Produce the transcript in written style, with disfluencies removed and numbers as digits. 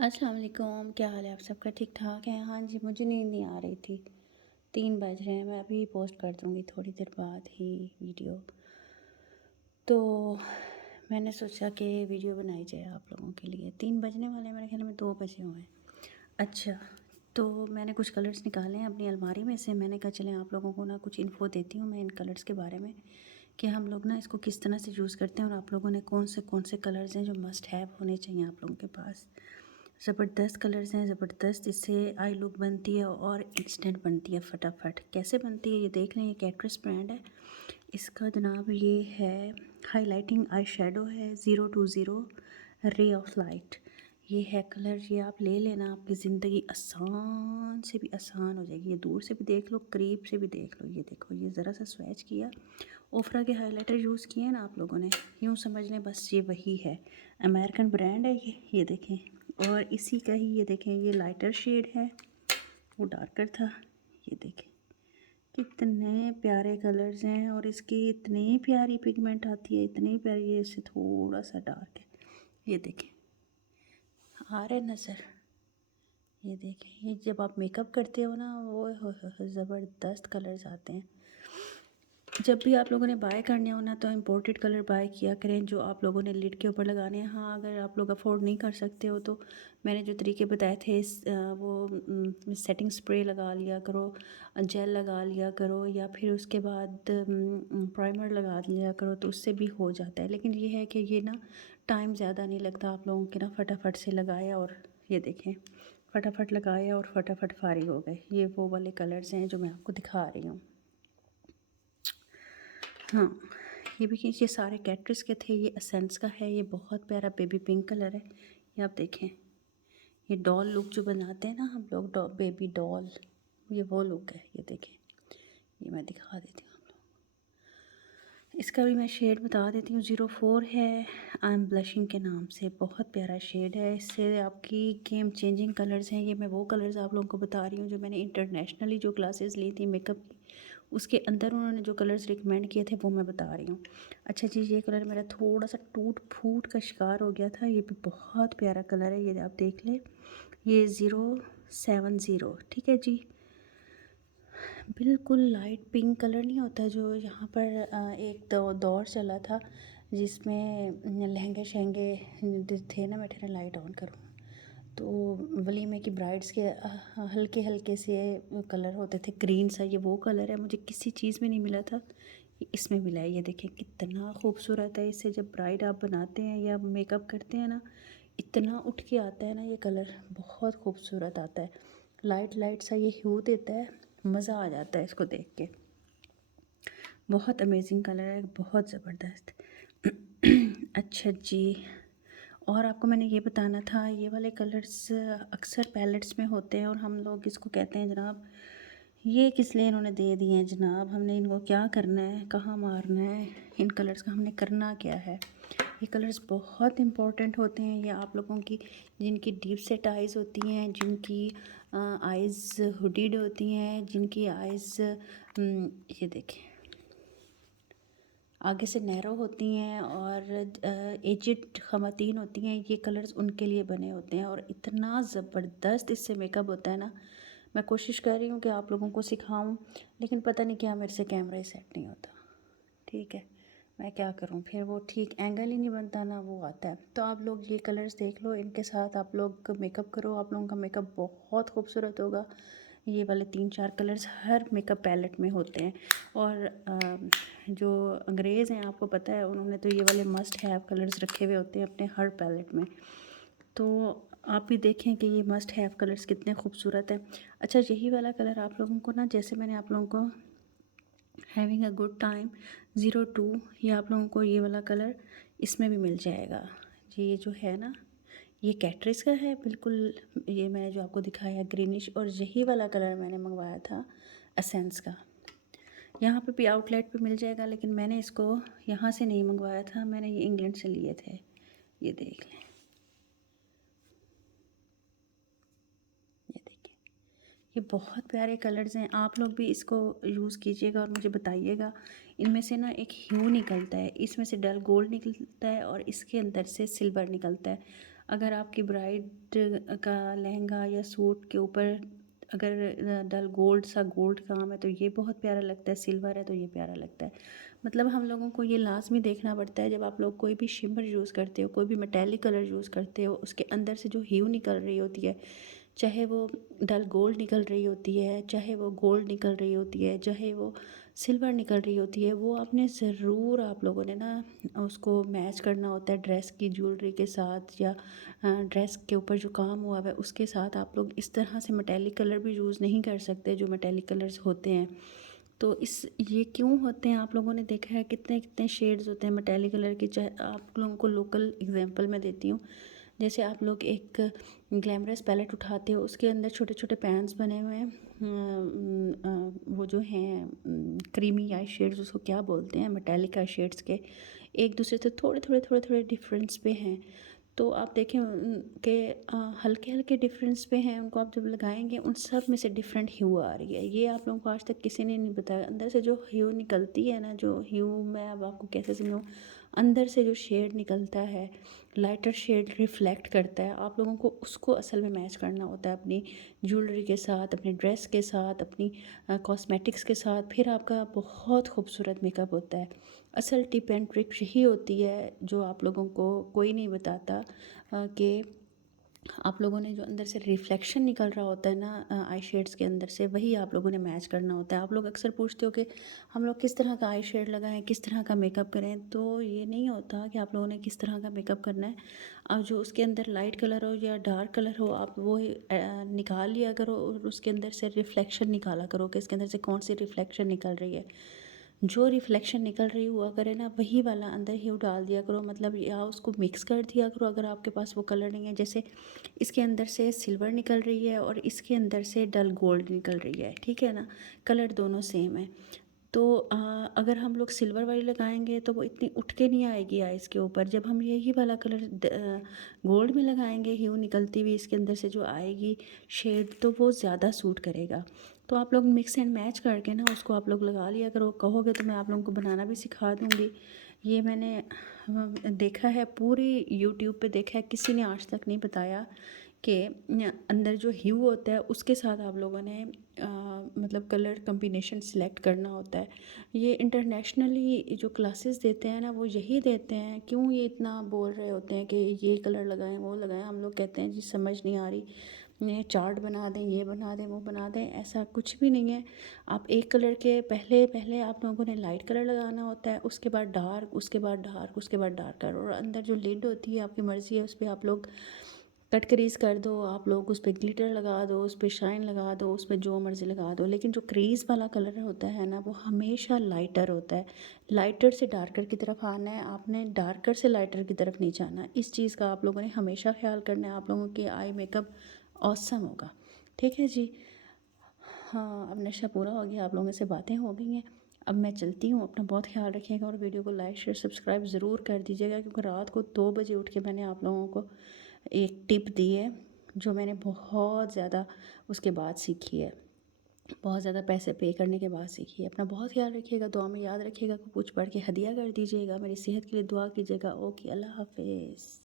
अस्सलाम वालेकुम, क्या हाल है आप सबका? ठीक ठाक है? हाँ जी, मुझे नींद नहीं आ रही थी। 3 बज रहे हैं, मैं अभी पोस्ट कर दूँगी थोड़ी देर बाद ही वीडियो। तो मैंने सोचा कि वीडियो बनाई जाए आप लोगों के लिए। 3 बजने वाले हैं, मेरे ख्याल में 2 बजे हुए हैं। अच्छा, तो मैंने कुछ कलर्स निकाले हैं अपनी अलमारी में से। मैंने कहा चलें आप लोगों को ना कुछ इन्फो देती हूँ मैं इन कलर्स के बारे में, कि हम लोग ना इसको किस तरह से यूज़ करते हैं और आप लोगों ने कौन से कलर्स हैं जो मस्ट हैव होने चाहिए आप लोगों के पास। ज़बरदस्त कलर्स हैं, ज़बरदस्त इससे आई लुक बनती है और इंस्टेंट बनती है फटाफट। कैसे बनती है ये देख लें। ये कैटरस ब्रांड है। इसका जनाब ये है हाइलाइटिंग आई शेडो है 020 रे ऑफ लाइट। ये है कलर, ये आप ले लेना, आपकी ज़िंदगी आसान से भी आसान हो जाएगी। ये दूर से भी देख लो, करीब से भी देख लो। ये देखो, ये ज़रा सा स्वेच किया, ओफ्रा के हाइलाइटर यूज़ किए हैं ना आप लोगों ने, यूँ समझ लें बस ये वही है। अमेरिकन ब्रांड है ये देखें। और इसी का ही ये देखें, ये लाइटर शेड है, वो डार्कर था। ये देखें कितने प्यारे कलर्स हैं और इसकी इतनी प्यारी पिगमेंट आती है, इतनी प्यारी। ये इससे थोड़ा सा डार्क है। ये देखें, आ रहा है नज़र? ये देखें, ये जब आप मेकअप करते हो ना, वो हो ज़बरदस्त कलर्स आते हैं। जब भी आप लोगों ने बाय करने हो ना, तो इम्पोर्टेड कलर बाय किया करें जो आप लोगों ने लिड के ऊपर लगाने हैं। हाँ, अगर आप लोग अफोर्ड नहीं कर सकते हो तो मैंने जो तरीके बताए थे वो सेटिंग स्प्रे लगा लिया करो, जेल लगा लिया करो, या फिर उसके बाद प्राइमर लगा लिया करो, तो उससे भी हो जाता है। लेकिन ये है कि ये ना टाइम ज़्यादा नहीं लगता आप लोगों के ना, फटाफट से लगाया और ये देखें, फटाफट लगाया और फटाफट फारिग हो गए। ये वो वाले कलर्स हैं जो मैं आपको दिखा रही हूँ। हाँ, ये भी ये सारे कैटरिस के थे। ये एसेंस का है, ये बहुत प्यारा बेबी पिंक कलर है। ये आप देखें, ये डॉल लुक जो बनाते हैं ना हम लोग, बेबी डॉल, ये वो लुक है। ये देखें, ये मैं दिखा देती हूँ आप लोग। इसका भी मैं शेड बता देती हूँ, 04 है, आई एम ब्लशिंग के नाम से। बहुत प्यारा शेड है, इससे आपकी गेम चेंजिंग कलर्स हैं। ये मैं वो कलर्स आप लोगों को बता रही हूँ जो मैंने इंटरनेशनली जो क्लासेस ली थी मेकअप की, उसके अंदर उन्होंने जो कलर्स रिकमेंड किए थे वो मैं बता रही हूँ। अच्छा जी, ये कलर मेरा थोड़ा सा टूट फूट का शिकार हो गया था। ये भी बहुत प्यारा कलर है, ये आप देख लें। ये 070, ठीक है जी। बिल्कुल लाइट पिंक कलर नहीं होता जो यहाँ पर एक दौर चला था जिसमें लहंगे शहंगे थे ना। मैं ठहरा लाइट ऑन करूँ तो वलीमे की ब्राइड्स के हल्के हल्के से कलर होते थे, ग्रीन सा। ये वो कलर है, मुझे किसी चीज़ में नहीं मिला था, ये इसमें मिला है। ये देखें कितना खूबसूरत है। इससे जब ब्राइड आप बनाते हैं या मेकअप करते हैं ना, इतना उठ के आता है ना ये कलर, बहुत खूबसूरत आता है। लाइट लाइट सा ये ह्यू देता है, मज़ा आ जाता है इसको देख के। बहुत अमेजिंग कलर है, बहुत ज़बरदस्त। अच्छा जी, और आपको मैंने ये बताना था, ये वाले कलर्स अक्सर पैलेट्स में होते हैं और हम लोग इसको कहते हैं जनाब, ये किस लिए इन्होंने दे दिए हैं जनाब, हमने इनको क्या करना है, कहाँ मारना है, इन कलर्स का हमने करना क्या है। ये कलर्स बहुत इंपॉर्टेंट होते हैं। ये आप लोगों की जिनकी डीप सेट आइज़ होती हैं, जिनकी आइज़ हुडीड होती हैं, जिनकी आइज़ ये देखें आगे से नैरो होती हैं और एजिड ख़वातीन होती हैं, ये कलर्स उनके लिए बने होते हैं। और इतना ज़बरदस्त इससे मेकअप होता है ना। मैं कोशिश कर रही हूँ कि आप लोगों को सिखाऊं, लेकिन पता नहीं क्या मेरे से कैमरा ही सेट नहीं होता। ठीक है, मैं क्या करूँ फिर, वो ठीक एंगल ही नहीं बनता ना, वो आता है। तो आप लोग ये कलर्स देख लो, इनके साथ आप लोग मेकअप करो, आप लोगों का मेकअप बहुत खूबसूरत होगा। ये वाले 3-4 कलर्स हर मेकअप पैलेट में होते हैं। और जो अंग्रेज़ हैं आपको पता है, उन्होंने तो ये वाले मस्ट हैव कलर्स रखे हुए होते हैं अपने हर पैलेट में। तो आप भी देखें कि ये मस्ट हैव कलर्स कितने खूबसूरत हैं। अच्छा, यही वाला कलर आप लोगों को ना, जैसे मैंने आप लोगों को हैविंग अ गुड टाइम 02, ये आप लोगों को ये वाला कलर इसमें भी मिल जाएगा जी। ये जो है ना, ये कैटरिस का है बिल्कुल। ये मैंने जो आपको दिखाया ग्रीनिश, और यही वाला कलर मैंने मंगवाया था एसेंस का। यहाँ पे भी आउटलेट पे मिल जाएगा, लेकिन मैंने इसको यहाँ से नहीं मंगवाया था, मैंने ये इंग्लैंड से लिए थे। ये देख लें, ये देखिए, ये बहुत प्यारे कलर्स हैं। आप लोग भी इसको यूज़ कीजिएगा और मुझे बताइएगा। इनमें से ना एक ह्यू निकलता है, इसमें से डल गोल्ड निकलता है और इसके अंदर से सिल्वर निकलता है। अगर आपकी ब्राइड का लहंगा या सूट के ऊपर अगर डल गोल्ड सा गोल्ड काम है तो ये बहुत प्यारा लगता है, सिल्वर है तो ये प्यारा लगता है। मतलब हम लोगों को ये लाज़मी देखना पड़ता है, जब आप लोग कोई भी शिमर यूज़ करते हो, कोई भी मेटालिक कलर यूज़ करते हो, उसके अंदर से जो ह्यू निकल रही होती है, चाहे वो डल गोल्ड निकल रही होती है, चाहे वो गोल्ड निकल रही होती है, चाहे वो सिल्वर निकल रही होती है, वो आपने ज़रूर आप लोगों ने ना उसको मैच करना होता है ड्रेस की ज्वेलरी के साथ, या ड्रेस के ऊपर जो काम हुआ है उसके साथ। आप लोग इस तरह से मेटालिक कलर भी यूज़ नहीं कर सकते जो मेटालिक कलर्स होते हैं। तो इस ये क्यों होते हैं, आप लोगों ने देखा है कितने कितने शेड्स होते हैं मेटालिक कलर के। चाहे आप लोगों को लोकल एग्जांपल मैं देती हूँ, जैसे आप लोग एक ग्लैमरस पैलेट उठाते हो, उसके अंदर छोटे छोटे पैन्स बने हुए हैं, वो जो हैं क्रीमी आई शेड्स, उसको क्या बोलते हैं, मेटालिक आई शेड्स के एक दूसरे से थोड़े डिफरेंस पे हैं। तो आप देखें कि हल्के हल्के डिफरेंस पे हैं, उनको आप जब लगाएंगे उन सब में से डिफरेंट ह्यू आ रही है। ये आप लोगों को आज तक किसी ने नहीं बताया। अंदर से जो ह्यू निकलती है ना, जो ह्यू, मैं अब आपको कैसे समझाऊँ, अंदर से जो शेड निकलता है, लाइटर शेड रिफ्लेक्ट करता है, आप लोगों को उसको असल में मैच करना होता है अपनी ज्वेलरी के साथ, अपनी ड्रेस के साथ, अपनी कॉस्मेटिक्स के साथ। फिर आपका बहुत खूबसूरत मेकअप होता है। असल टिप एंड ट्रिक यही होती है जो आप लोगों को कोई नहीं बताता, कि आप लोगों ने जो अंदर से रिफ्लेक्शन निकल रहा होता है ना आई शेड्स के अंदर से, वही आप लोगों ने मैच करना होता है। आप लोग अक्सर पूछते हो कि हम लोग किस तरह का आई शेड लगाएं, किस तरह का मेकअप करें, तो ये नहीं होता कि आप लोगों ने किस तरह का मेकअप करना है। अब जो उसके अंदर लाइट कलर हो या डार्क कलर हो, आप वो निकाल लिया करो और उसके अंदर से रिफ्लेक्शन निकाला करो कि इसके अंदर से कौन सी रिफ्लेक्शन निकल रही है। जो रिफ्लेक्शन निकल रही हुआ करे ना, वही वाला अंदर ह्यू डाल दिया करो, मतलब या उसको मिक्स कर दिया करो अगर आपके पास वो कलर नहीं है। जैसे इसके अंदर से सिल्वर निकल रही है और इसके अंदर से डल गोल्ड निकल रही है, ठीक है ना, कलर दोनों सेम है। तो अगर हम लोग सिल्वर वाली लगाएंगे तो वो इतनी उठ के नहीं आएगी आइज़ के ऊपर। जब हम यही वाला कलर गोल्ड में लगाएंगे, ह्यू निकलती हुई इसके अंदर से जो आएगी शेड, तो वो ज़्यादा सूट करेगा। तो आप लोग मिक्स एंड मैच करके ना उसको आप लोग लगा लिया करो। कहोगे तो मैं आप लोगों को बनाना भी सिखा दूँगी। ये मैंने देखा है, पूरी यूट्यूब पे देखा है, किसी ने आज तक नहीं बताया कि अंदर जो ह्यू होता है उसके साथ आप लोगों ने मतलब कलर कम्बिनेशन सिलेक्ट करना होता है। ये इंटरनेशनली जो क्लासेस देते हैं ना, वो यही देते हैं। क्यों ये इतना बोल रहे होते हैं कि ये कलर लगाएं, वो लगाएं, हम लोग कहते हैं जी समझ नहीं आ रही, ये चार्ट बना दें, ये बना दें, वो बना दें। ऐसा कुछ भी नहीं है। आप एक कलर के पहले पहले आप लोगों ने लाइट कलर लगाना होता है, उसके बाद डार्क, उसके बाद डार्क, उसके बाद डार्कर, और अंदर जो लिड होती है आपकी मर्ज़ी है, उस पर आप लोग कट क्रीज कर दो, आप लोग उस पर ग्लिटर लगा दो, उस पर शाइन लगा दो, उस पर जो मर्ज़ी लगा दो। लेकिन जो क्रीज वाला कलर होता है ना, वो हमेशा लाइटर होता है। लाइटर से डार्कर की तरफ आना है आपने, डार्कर से लाइटर की तरफ नहीं जाना। इस चीज़ का आप लोगों ने हमेशा ख्याल करना है। आप लोगों की आई मेकअप ऑसम होगा, ठीक है जी। हाँ, अब नशा पूरा हो गया, आप लोगों से बातें हो गई हैं। अब मैं चलती हूँ, अपना बहुत ख्याल रखिएगा और वीडियो को लाइक शेयर सब्सक्राइब ज़रूर कर दीजिएगा, क्योंकि रात को 2 बजे उठ के मैंने आप लोगों को एक टिप दी है जो मैंने बहुत ज़्यादा उसके बाद सीखी है, बहुत ज़्यादा पैसे पे करने के बाद सीखी है। अपना बहुत ख्याल रखिएगा, दुआ में याद रखिएगा, कुछ पढ़ के हदिया कर दीजिएगा, मेरी सेहत के लिए दुआ कीजिएगा। ओके, अल्लाह हाफिज़।